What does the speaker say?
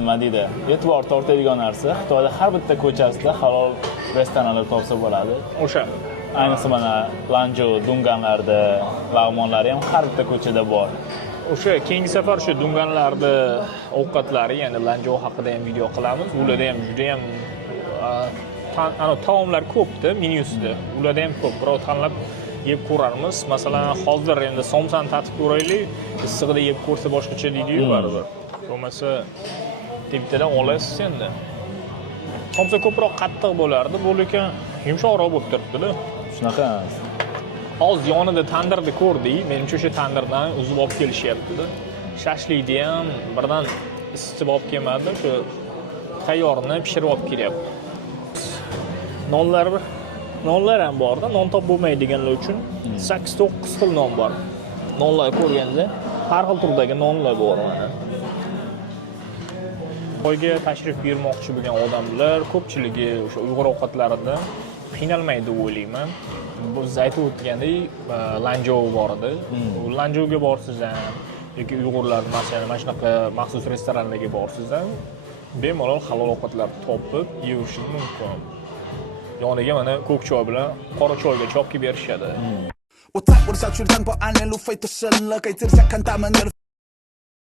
Nima deydi? E'tibor tortadigan narsa, Xitoyda har bitta ko'chasida halol restoranlar topsa bo'ladi. O'sha Ayniqsa mana Lanzhou, Dunganlarda, lag'monlari ham har bitta ko'chada bor. keyingi safar shu dunganlarni ovqatlari, ya'ni Lanzhou haqida ham video qilamiz. Ularda ham juda ham taomlar ko'pda menyusida. Ularda ham ko'p. Birov tanlab yeb ko'rarmiz. Masalan, hozir endi somsani tatib ko'raylik. Issig'ida yeb ko'rsa boshqacha deydi-yu baribir. Bo'lmasa bittadan olasiz endi. Somsa ko'proq qattiq bo'lardi, bu lekin yumshoqroq bo'lib turibdi-da. Shunaqa. Hozir yonida tandirni ko'rdik. Menimcha o'sha tandirdan uzib olib kelishyapti-da. Shashlikni ham birdan isitib olib kelmadi, shu tayyorni pishirib olib kelyapti. Nonlar ham bor-da, non top bo'lmaydiganlar uchun 8-9 xil non bor. Nonlar ko'rganda har xil turdagi nonlar bor mana. Xitoyga tashrif buyurmoqchi bo'lgan odamlar ko'pchiligi o'sha Uyg'ur ovqatlarida qiynalmaydi deb o'ylayman. Biz aytib o'tgandek, Lanzhou bor edi. Lanzhouga borsiz ham yoki Uyg'urlar masalan mana shunaqa maxsus restoranlarga borsiz ham bemalol halol ovqatlar topib yeyish mumkin. Yoniga mana ko'k choy bilan qora choyga chopib berishadi.